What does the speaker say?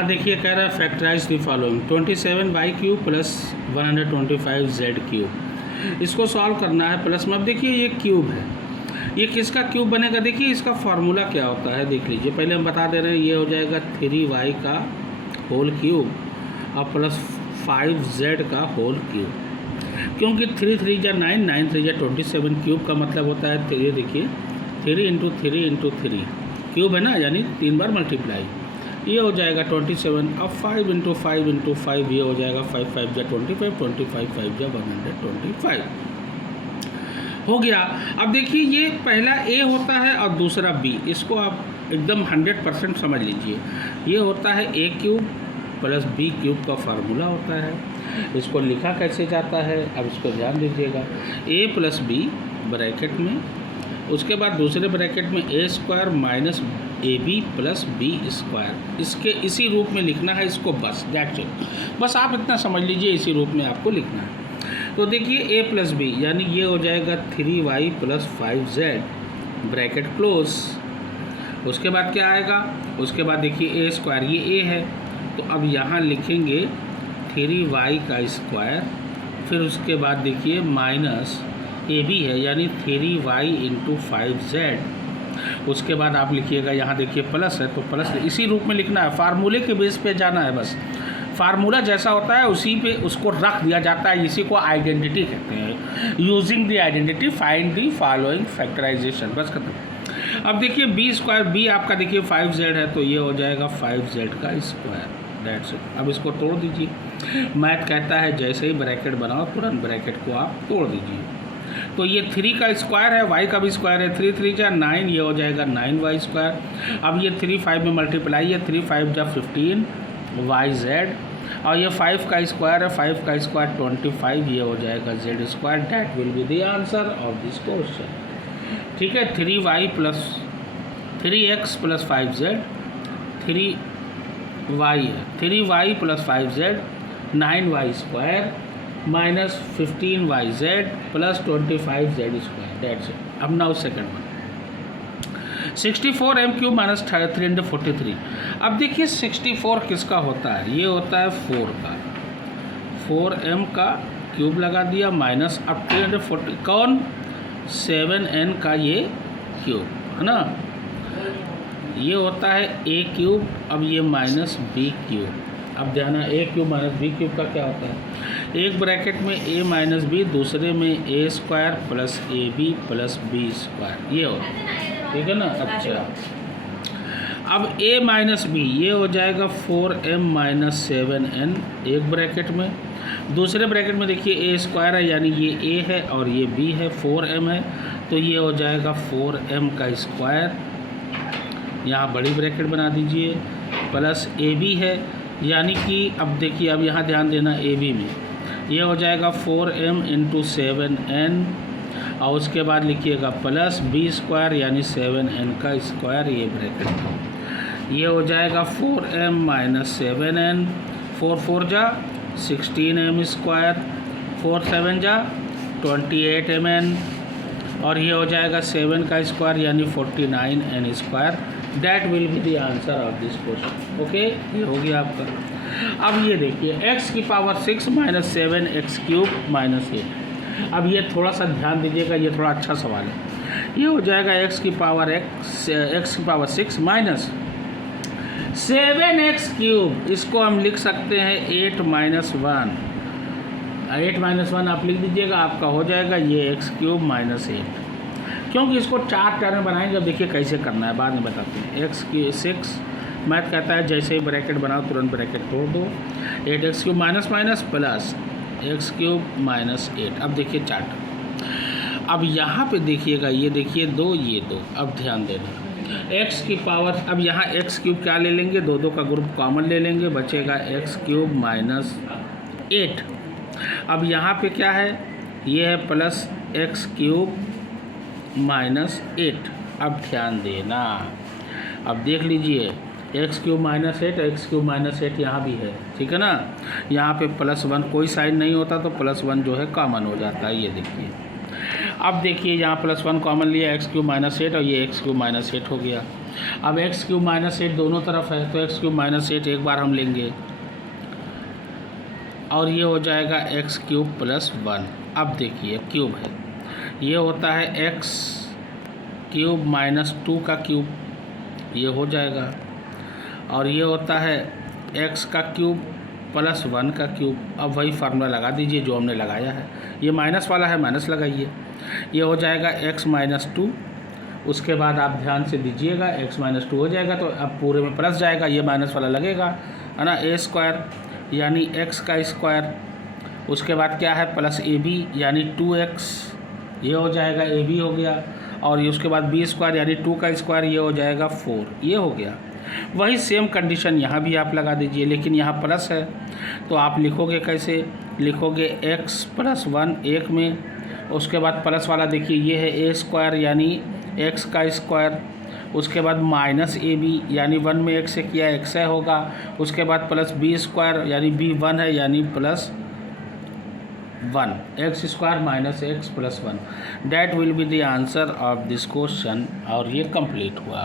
यहाँ देखिए कह रहा है factorise the following 27y³ plus 125z³। इसको सॉल्व करना है प्लस में। अब देखिए ये क्यूब है, ये किसका क्यूब बनेगा? देखिए इसका फार्मूला क्या होता है देख लीजिए। पहले हम बता दे रहे हैं, ये हो जाएगा 3y का होल क्यूब और प्लस 5z का होल क्यूब, क्योंकि 3 3 जा 9, 9 3 जा 27 क्यूब का मतलब होता है, ये देखिए 3 × 3 × 3 क्यूब है ना, यानी 3 बार मल्टीप्लाई। ये हो जाएगा 27। अब 5 × 5 × 5 ये हो जाएगा 5 5 जा 25, 25 5 जा 125 हो गया। अब देखिए ये पहला ए होता है और दूसरा बी, इसको आप एकदम 100% समझ लीजिए। ये होता है a³ प्लस b³ का फार्मूला होता है। इसको लिखा कैसे जाता है अब इसको ध्यान दीजिएगा। a + b ब्रैकेट में, उसके बाद दूसरे ब्रैकेट में a² minus ab plus b², इसके इसी रूप में लिखना है इसको, बस दैट्स इट। बस आप इतना समझ लीजिए, इसी रूप में आपको लिखना है। तो देखिए a + b यानी ये हो जाएगा 3y + 5z ब्रैकेट क्लोज। उसके बाद क्या आएगा? उसके बाद देखिए a², ये a है तो अब यहाँ लिखेंगे 3y², फिर उसके बाद देखिए माइनस ab है यानी 3y × 5z। उसके बाद आप लिखिएगा यहाँ देखिए प्लस है तो प्लस इसी रूप में लिखना है, फार्मूले के बेस पे जाना है। बस फार्मूला जैसा होता है उसी पे उसको रख दिया जाता है, इसी को आइडेंटिटी कहते हैं। Using the identity find the following factorization, बस खत्म। अब देखिए b² b आपका देखिए 5z है तो ये हो जाएगा 5z², दैट्स इट। अब इसको तोड़ दीजिए। मैथ कहता है जैसे ही ब्रैकेट बनाओ तुरंत ब्रैकेट को आप तोड़ दीजिए। तो ये 3 का स्क्वायर है, y का भी स्क्वायर है, 3 3 जा 9, ये हो जाएगा 9y²। अब ये 3 5 में मल्टीप्लाई है, 3 5 जा 15yz, और ये 5 का स्क्वायर है, 5 का स्क्वायर 25, ये हो जाएगा z²। That will be the answer of this question. ठीक है, 3x + 5z, 3y है, 3y + 5z 9y² minus 15yz plus 25z², that's it. अब now second one 64m³ minus 343। अब देखिए 64 किसका होता है? ये होता है 4 का, 4m का क्यूब लगा दिया माइनस अब 340 कौन 7n का ये क्यूब है ना, ये होता है a³। अब ये माइनस b³। अब ध्यान है a³ माइनस b³ का क्या होता है? एक ब्रैकेट में a माइनस b, दूसरे में a² plus ab plus b², ये होता है, ठीक है ना। अच्छा, अब a माइनस b ये हो जाएगा 4m माइनस 7n एक ब्रैकेट में, दूसरे ब्रैकेट में देखिए a² है यानी ये a है और ये b है, 4m है तो ये हो जाएगा 4m का स्क्वायर, यहाँ बड़ी ब्रैकेट बना दीजिए, प्लस ab है यानी कि अब देखिए अब यहाँ ध्यान देना ab में, ये हो जाएगा 4m × 7n और उसके बाद लिखिएगा प्लस b² यानी 7n का स्क्वायर, ये ब्रैकेट, ये हो जाएगा 4m माइनस 7n, 4 4 जा 16m², 4 7 जा 28mn और ये हो जाएगा 7 का स्क्वायर यानी 49n²। That will be the answer of this question. Okay, ये हो गया आपका। अब ये देखिए x⁻6 माइनस 7x³ माइनस 8। अब ये थोड़ा सा ध्यान दीजिएगा, ये थोड़ा अच्छा सवाल है। ये हो जाएगा x⁻6 माइनस 7x³, इसको हम लिख सकते हैं 8 - 1। 8 - 1 आप लिख दीजिएगा, आपका हो जाएगा ये x³ माइनस 8, क्योंकि इसको 4 टर्म बनाएंगे। अब देखिए कैसे करना है बाद में बताते हैं। x6 मैथ कहता है जैसे ही ब्रैकेट बनाओ तुरंत ब्रैकेट तोड़ दो, 8x³ minus minus plus x³ minus 8। अब देखिए 4 टर्म। अब यहाँ पे देखिएगा, ये देखिए 2 ये 2। अब ध्यान देना x⁻, अब यहाँ x³ क्या ले लेंगे, 2 2 का ग्रुप कॉमन ले लेंगे, बचेगा x³ माइनस 8। अब यहाँ पे क्या है, ये है प्लस x³ माइनस 8। अब ध्यान देना, अब देख लीजिए x³ माइनस 8, x³ माइनस 8 यहाँ भी है, ठीक है ना। यहाँ पे +1 कोई साइन नहीं होता तो +1 जो है कॉमन हो जाता है, ये देखिए। अब देखिए यहाँ +1 कॉमन लिया, x³ माइनस 8 और ये x³ माइनस 8 हो गया। अब एक्स क्यूब माइनस 8 दोनों तरफ है, तो एक्स क्यूब माइनस 8 एक बार हम लेंगे और ये हो जाएगा एक्स क्यूब प्लस 1। अब देखिए क्यूब है, ये होता है एक्स क्यूब माइनस 2 का क्यूब, ये हो जाएगा, और ये होता है एक्स का क्यूब प्लस 1 का क्यूब। अब वही फार्मूला लगा दीजिए जो हमने लगाया है, ये माइनस वाला है माइनस लगाइए, ये हो जाएगा x माइनस 2। उसके बाद आप ध्यान से दीजिएगा x माइनस 2 हो जाएगा तो अब पूरे में प्लस जाएगा, ये माइनस वाला लगेगा, है ना, a स्क्वायर यानी x का स्क्वायर। उसके बाद क्या है प्लस ab यानी 2x, ये हो जाएगा ab हो गया, और ये उसके बाद b स्क्वायर यानी 2 का स्क्वायर, ये हो जाएगा 4, ये हो गया। वही सेम कंडीशन यहाँ भी आप लगा दीजिए, लेकिन यहाँ प्लस है तो आप लिखोगे कैसे, लिखोगे x प्लस 1 एक में, उसके बाद प्लस वाला देखिए ये है a स्क्वायर यानी x का स्क्वायर, उसके बाद माइनस ab यानी 1 में x से किया x है होगा, उसके बाद प्लस b स्क्वायर यानी b 1 है यानी plus 1, x square minus x plus 1। That will be the answer of this question, और ये कंप्लीट हुआ।